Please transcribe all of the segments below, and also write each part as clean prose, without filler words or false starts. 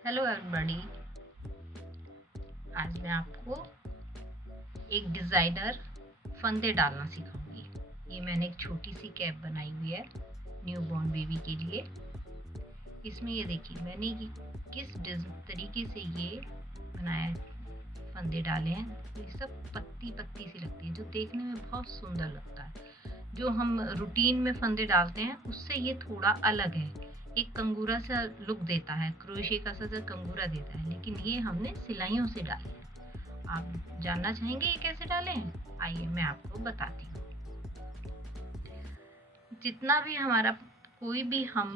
Hello everybody. आज मैं आपको एक डिज़ाइनर फंदे डालना सिखाऊंगी। ये मैंने एक छोटी सी कैप बनाई हुई है न्यूबॉर्न बेबी के लिए। इसमें ये देखिए मैंने ये किस तरीके से ये बनाया है, फंदे डाले हैं। तो ये सब पत्ती पत्ती सी लगती है जो देखने में बहुत सुंदर लगता है। जो हम रूटीन में फंदे डालते हैं उससे ये थोड़ा अलग है, एक कंगूरा सा लुक देता है, क्रोशिया का सा कंगूरा देता है, लेकिन ये हमने सिलाइयों से डाले हैं। आप जानना चाहेंगे ये कैसे डाले हैं? आइए मैं आपको बताती हूँ। जितना भी हमारा कोई भी हम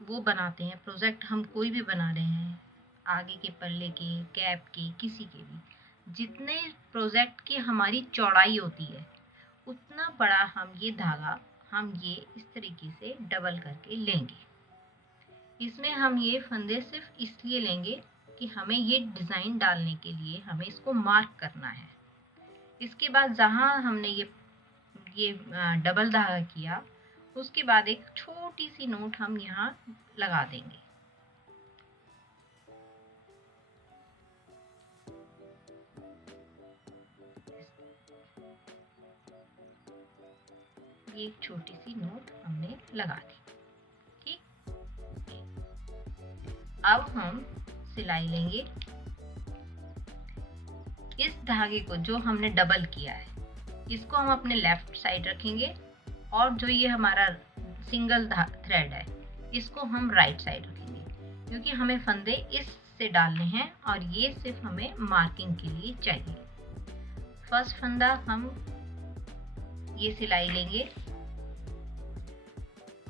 वो बनाते हैं प्रोजेक्ट, हम कोई भी बना रहे हैं, आगे के पल्ले के, कैप के, किसी के भी, जितने प्रोजेक्ट की हमारी चौड़ाई होती है उतना बड़ा हम ये धागा हम ये इस तरीके से डबल करके लेंगे। इसमें हम ये फंदे सिर्फ इसलिए लेंगे कि हमें ये डिज़ाइन डालने के लिए हमें इसको मार्क करना है। इसके बाद जहाँ हमने ये डबल धागा किया, उसके बाद एक छोटी सी नोट हम यहाँ लगा देंगे। ये एक छोटी सी नोट हमने लगा दी। ठीक, अब हम सिलाई लेंगे। इस धागे को जो हमने डबल किया है इसको हम अपने लेफ्ट साइड रखेंगे, और जो ये हमारा सिंगल थ्रेड है इसको हम राइट साइड रखेंगे, क्योंकि हमें फंदे इससे डालने हैं और ये सिर्फ हमें मार्किंग के लिए चाहिए। फर्स्ट फंदा हम ये सिलाई लेंगे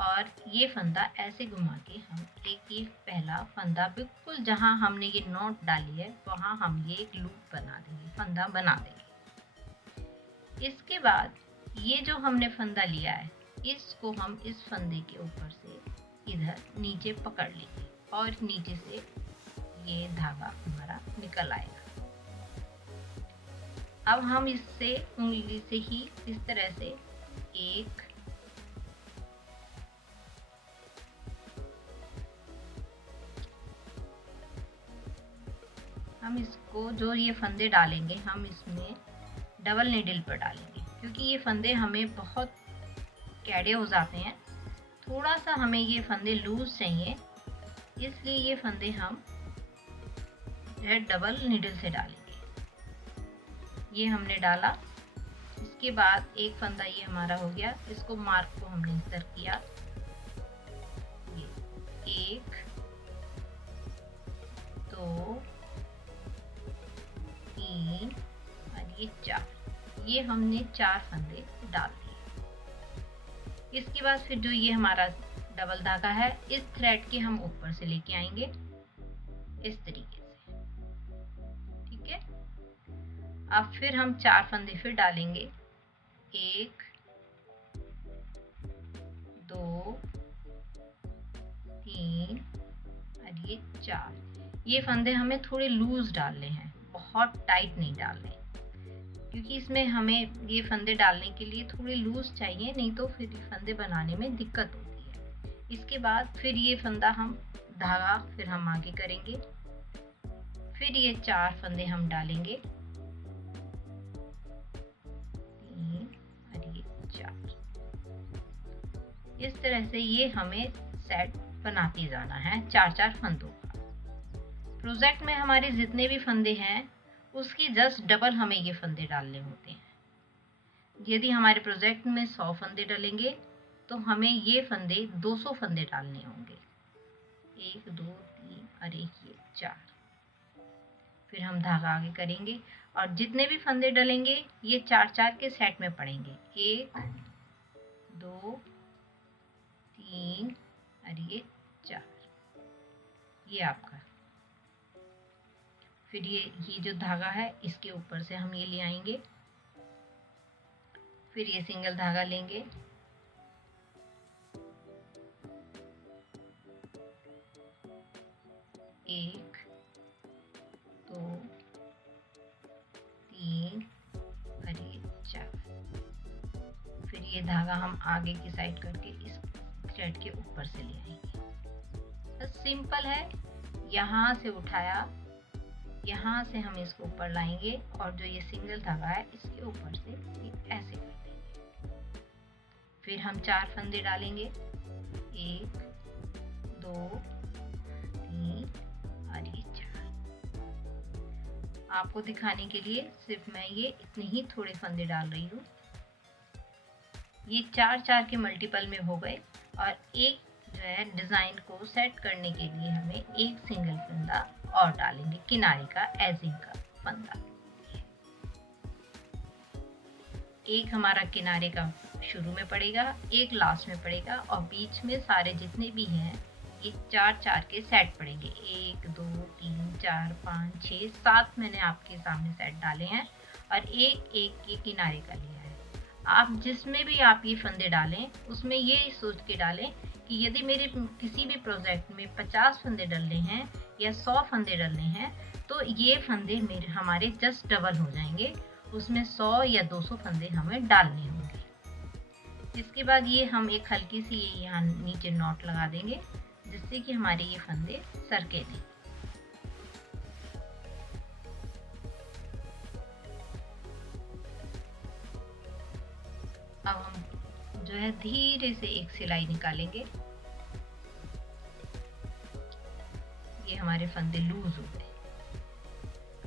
और ये फंदा ऐसे घुमा के हम ये पहला फंदा बिल्कुल जहां हमने ये नॉट डाली है वहां हम ये एक लूप बना देंगे, फंदा बना देंगे। इसके बाद ये जो हमने फंदा लिया है इसको हम इस फंदे के ऊपर से इधर नीचे पकड़ लेंगे और नीचे से ये धागा हमारा निकल आएगा। अब हम इससे उंगली से ही इस तरह से एक, हम इसको जो ये फंदे डालेंगे हम इसमें डबल नीडल पर डालेंगे, क्योंकि ये फंदे हमें बहुत कैड़े हो जाते हैं। थोड़ा सा हमें ये फंदे लूज चाहिए, इसलिए ये फंदे हम डबल नीडल से डालेंगे। ये हमने डाला। इसके बाद एक फंदा ये हमारा हो गया। इसको मार्क को हमने इंसर्ट किया, ये 1 2 3 और ये 4, ये हमने 4 फंदे डाल दिए। इसके बाद फिर जो ये हमारा डबल धागा है इस थ्रेड के हम ऊपर से लेके आएंगे इस तरीके से। ठीक है, अब फिर हम 4 फंदे फिर डालेंगे, 1 2 3 और ये 4। ये फंदे हमें थोड़े लूज डालने हैं, बहुत टाइट नहीं डालने, क्योंकि इसमें हमें ये फंदे डालने के लिए थोड़े लूज चाहिए, नहीं तो फिर ये फंदे बनाने में दिक्कत होती है। इसके बाद फिर ये फंदा हम धागा फिर हम आगे करेंगे, फिर ये 4 फंदे हम डालेंगे, 3 और ये 4। इस तरह से ये हमें सेट बनाते जाना है 4-4 फंदों का। प्रोजेक्ट में हमारे जितने भी फंदे हैं उसकी जस्ट डबल हमें ये फंदे डालने होते हैं। यदि हमारे प्रोजेक्ट में 100 फंदे डलेंगे तो हमें ये फंदे 200 फंदे डालने होंगे, 1 2 3 और ये 4। फिर हम धागा आगे करेंगे और जितने भी फंदे डलेंगे ये 4-4 के सेट में पड़ेंगे, 1 2 3 और ये 4। ये आपका, फिर ये जो धागा है इसके ऊपर से हम ये ले आएंगे, फिर ये सिंगल धागा लेंगे, एक 2 3 और ये 4। फिर ये धागा हम आगे की साइड करके इस थ्रेड के ऊपर से ले आएंगे। बस सिंपल है। यहाँ से उठाया, यहाँ से हम इसको ऊपर लाएंगे और जो ये सिंगल धागा है इसके ऊपर से ऐसे कर देंगे। फिर हम 4 फंदे डालेंगे, 1 2 3 और ये 4। आपको दिखाने के लिए सिर्फ मैं ये इतने ही थोड़े फंदे डाल रही हूँ। ये 4 के मल्टीपल में हो गए और एक जो है डिज़ाइन को सेट करने के लिए हमें एक सिंगल फंदा और डालेंगे, किनारे का एजिंग का फंदा। एक हमारा किनारे का शुरू में पड़ेगा, एक लास्ट में पड़ेगा और बीच में सारे जितने भी हैं ये 4 के सेट पड़ेंगे। 1 2 3 4 5 6 7 मैंने आपके सामने सेट डाले हैं और एक ये किनारे का लिया है। आप जिसमें भी आप ये फंदे डालें उसमें ये सोच के डालें कि यदि मेरे किसी भी प्रोजेक्ट में 50 फंदे डलने हैं या 100 फंदे डलने हैं तो ये फंदे मेरे हमारे जस्ट डबल हो जाएंगे, उसमें 100 या 200 फंदे हमें डालने होंगे। इसके बाद ये हम एक हल्की सी ये यहाँ नीचे नॉट लगा देंगे जिससे कि हमारे ये फंदे सरके नहीं। अब हम जो है धीरे से एक सिलाई निकालेंगे। ये हमारे फंदे लूज हो गए।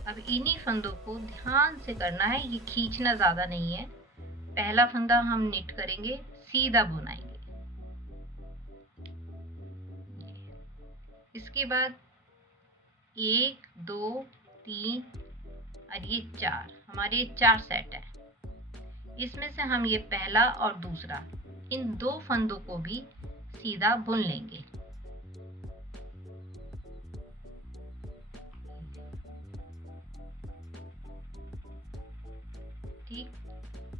अब इन्हीं फंदों को ध्यान से करना है, ये खींचना ज्यादा नहीं है। पहला फंदा हम निट करेंगे, सीधा बुनाएंगे। इसके बाद 1 2 3 और ये 4 हमारे 4 सेट है। इसमें से हम ये पहला और दूसरा इन 2 फंदों को भी सीधा बुन लेंगे। ठीक,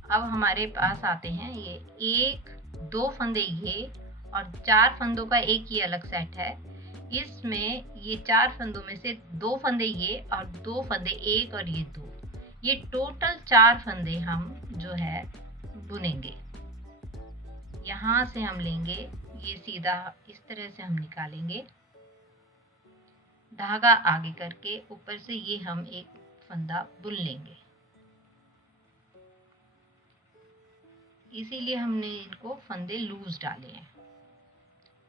अब हमारे पास आते हैं ये 1 2 फंदे ये और 4 फंदों का एक ये अलग सेट है। इसमें ये 4 फंदों में से 2 फंदे ये और 2 फंदे 1 और ये 2, ये टोटल 4 फंदे हम जो है बुनेंगे। यहाँ से हम लेंगे, ये सीधा इस तरह से हम निकालेंगे, धागा आगे करके ऊपर से ये हम एक फंदा बुन लेंगे। इसीलिए हमने इनको फंदे लूज डाले हैं।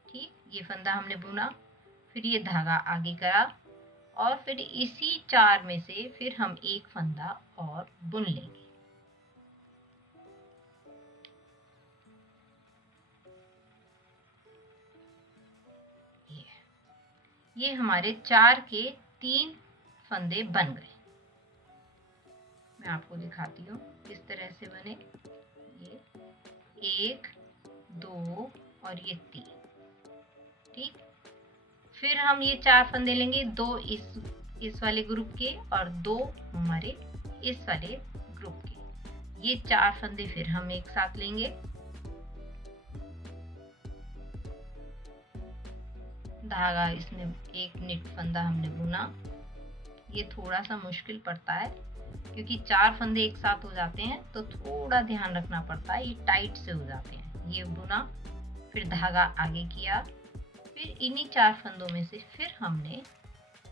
ठीक, ये फंदा हमने बुना, फिर ये धागा आगे करा और फिर इसी 4 में से फिर हम एक फंदा और बुन लेंगे। ये हमारे 4 के 3 फंदे बन गए। मैं आपको दिखाती हूँ किस तरह से बने। ये 1 2 और ये 3। ठीक, फिर हम ये 4 फंदे लेंगे, 2 इस वाले ग्रुप के और 2 हमारे इस वाले ग्रुप के। ये 4 फंदे फिर हम एक साथ लेंगे, धागा इसमें एक निट फंदा हमने बुना। ये थोड़ा सा मुश्किल पड़ता है क्योंकि 4 फंदे एक साथ हो जाते हैं तो थोड़ा ध्यान रखना पड़ता है, ये टाइट से हो जाते हैं। ये बुना, फिर धागा आगे किया, फिर इन्हीं 4 फंदों में से फिर हमने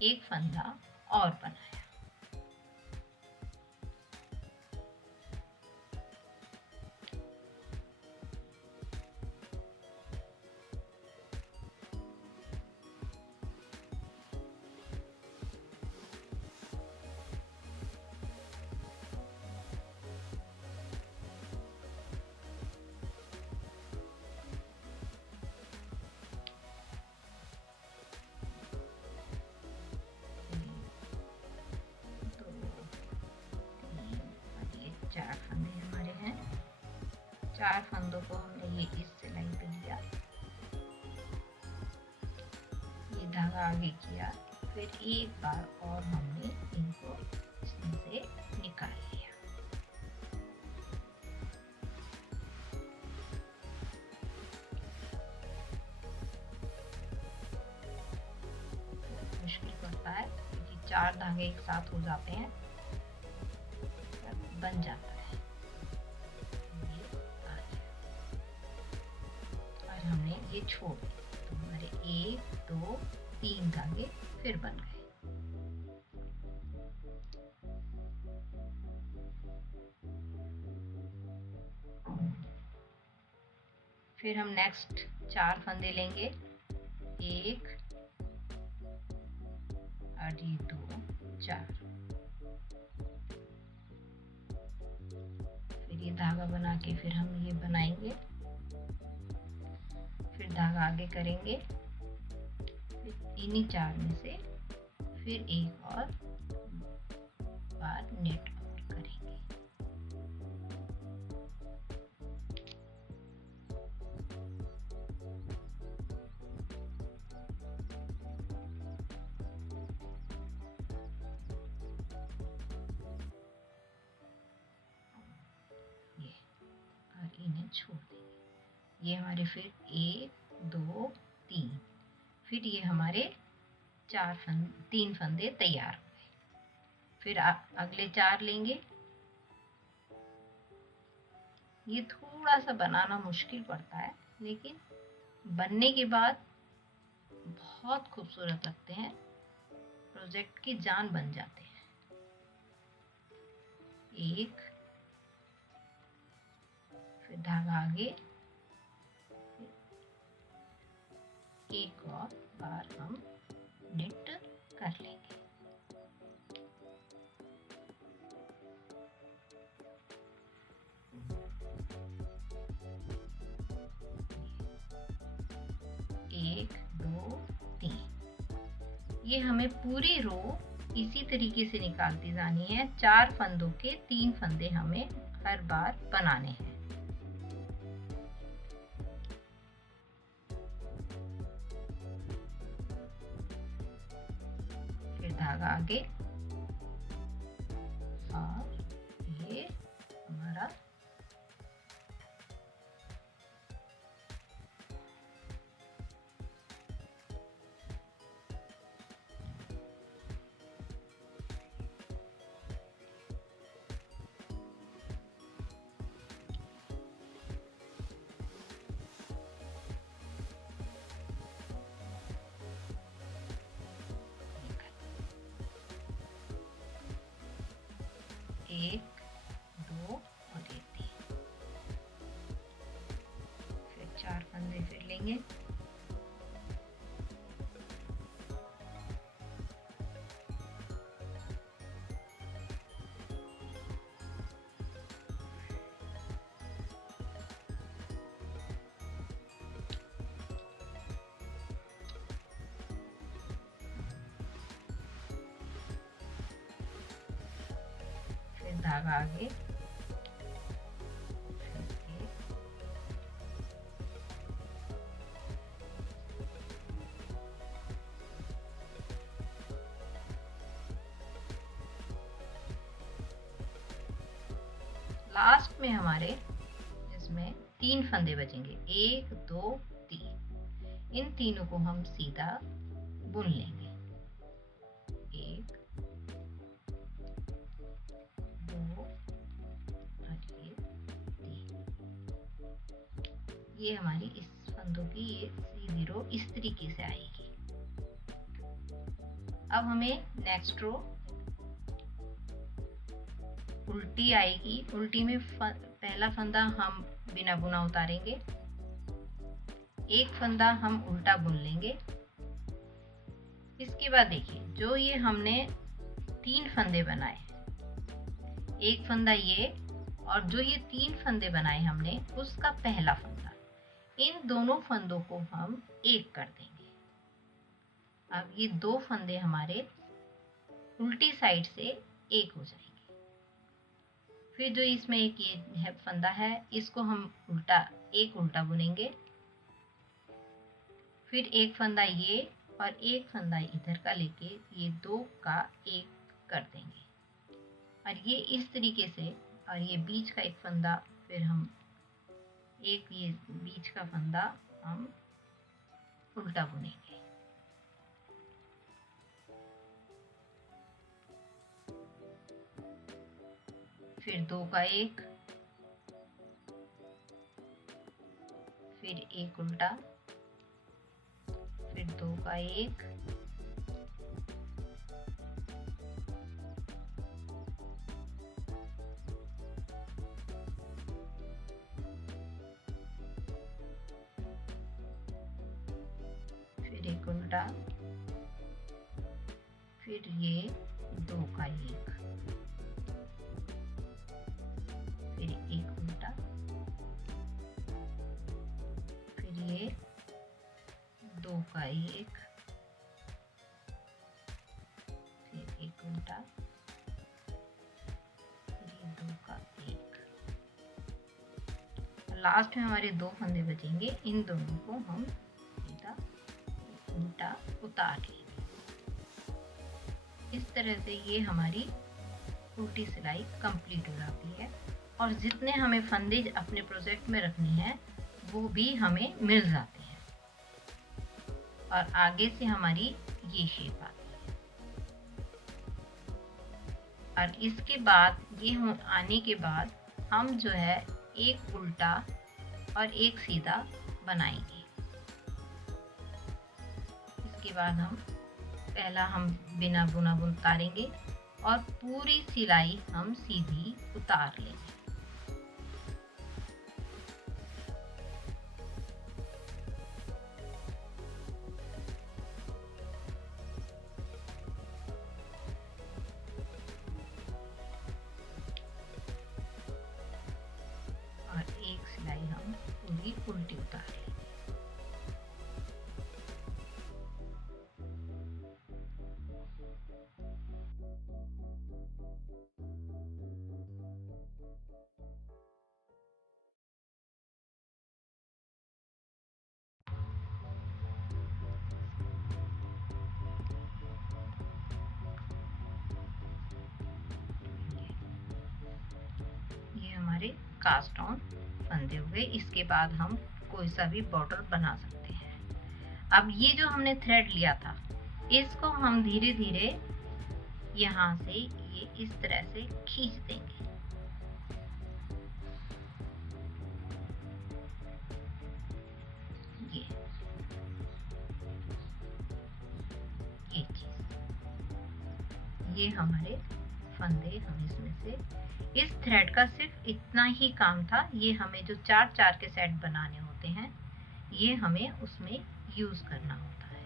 एक फंदा और बनाया। चार फंदे हमारे हैं, 4 फंदों को हमने ये इस सिलाई पे लिया, ये धागा आगे किया, फिर एक बार और हमने इनको इसमें से निकाल लिया। मुश्किल पड़ता है क्योंकि 4 धागे एक साथ हो जाते हैं, बन जाता है। ये और हमने ये छोड़ दिए तो हमारे 1 2 3 धागे फिर बन गए। फिर हम नेक्स्ट 4 फंदे लेंगे, 1 और ये 2 4। फिर ये धागा बना के फिर हम ये बनाएंगे, फिर धागा आगे करेंगे, फिर इन्हीं 4 में से फिर एक और बार नेट और करेंगे। इन्हें छोड़ देंगे। ये हमारे फिर 1 2 3, फिर ये हमारे 3 फंदे तैयार हो गए। फिर अगले 4 लेंगे। ये थोड़ा सा बनाना मुश्किल पड़ता है, लेकिन बनने के बाद बहुत खूबसूरत लगते हैं, प्रोजेक्ट की जान बन जाते हैं। 1, फिर धागा आगे, एक और बार हम निट कर लेंगे। एक 2 3, ये हमें पूरी रो इसी तरीके से निकालती जानी है। 4 फंदों के 3 फंदे हमें हर बार बनाने हैं। फिर धागा आगे और ये हमारा एक 2 और 3, फिर 4 फंदे फिर लेंगे। फिर धागा आगे, लास्ट में हमारे इसमें 3 फंदे बचेंगे, 1 2 3। इन तीनों को हम सीधा बुन लेंगे। 1 2 और ये 3। ये हमारी इस फंदों की ये सीधी रो इस तरीके से आएगी। अब हमें नेक्स्ट रो उल्टी आएगी। उल्टी में पहला फंदा हम बिना बुना उतारेंगे, एक फंदा हम उल्टा बुन लेंगे। इसके बाद देखिए, जो ये हमने 3 फंदे बनाए, एक फंदा ये और जो ये 3 फंदे बनाए हमने उसका पहला फंदा, इन दोनों फंदों को हम एक कर देंगे। अब ये 2 फंदे हमारे उल्टी साइड से एक हो जाएंगे। फिर जो इसमें एक ये है फंदा है, इसको हम एक उल्टा बुनेंगे। फिर एक फंदा ये और एक फंदा इधर का लेके ये 2 का एक कर देंगे और ये इस तरीके से। और ये बीच का एक फंदा फिर हम ये बीच का फंदा हम उल्टा बुनेंगे। फिर 2 का एक, फिर एक उल्टा, फिर 2 का एक, एक उल्टा, फिर ये 2 का 1, फिर एक उल्टा, फिर ये 2 का 1, फिर एक उल्टा, फिर ये 2 का 1। लास्ट में हमारे 2 फंदे बचेंगे, इन दोनों को हम सीधा उल्टा उतार लेंगे। इस तरह से ये हमारी उल्टी सिलाई कंप्लीट हो जाती है और जितने हमें फंदे अपने प्रोजेक्ट में रखने हैं वो भी हमें मिल जाते हैं और आगे से हमारी ये शेप आती है। और इसके बाद ये आने के बाद हम जो है एक उल्टा और एक सीधा बनाएंगे। इसके बाद पहला हम बिना बुना बुन उतारेंगे और पूरी सिलाई हम सीधी उतार लेंगे। और एक सिलाई हम पूरी उल्टी उतार लेंगे। हमारे कास्ट ऑन फंदे हुए। इसके बाद हम कोई सा भी बॉर्डर बना सकते हैं। अब ये जो हमने थ्रेड लिया था इसको हम धीरे धीरे यहाँ से ये इस तरह से खींच देंगे। ये चीज, ये हमारे फंदे हम इसमें से, इस थ्रेड का सिर्फ इतना ही काम था। ये हमें जो 4-4 के सेट बनाने होते हैं ये हमें उसमें यूज करना होता है।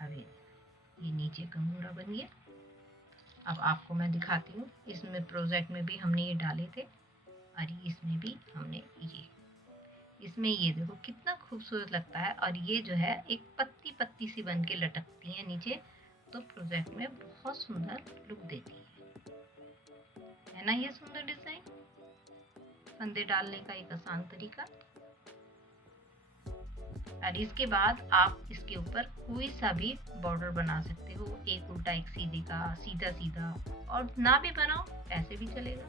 अभी ये नीचे कंगूरा बन गया। अब आपको मैं दिखाती हूँ, इसमें प्रोजेक्ट में भी हमने ये डाले थे और इसमें भी हमने ये, इसमें ये देखो कितना खूबसूरत लगता है। और ये जो है एक पत्ती पत्ती सी बन के लटकती है नीचे, तो प्रोजेक्ट में बहुत सुंदर लुक देती है ना। ये सुंदर डिजाइन, फंदे डालने का एक आसान तरीका। और इसके बाद आप इसके ऊपर कोई सा भी बॉर्डर बना सकते हो, एक उल्टा एक सीधे का, सीधा सीधा, और ना भी बनाओ ऐसे भी चलेगा।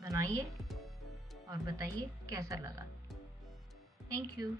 बनाइए और बताइए कैसा लगा। Thank you.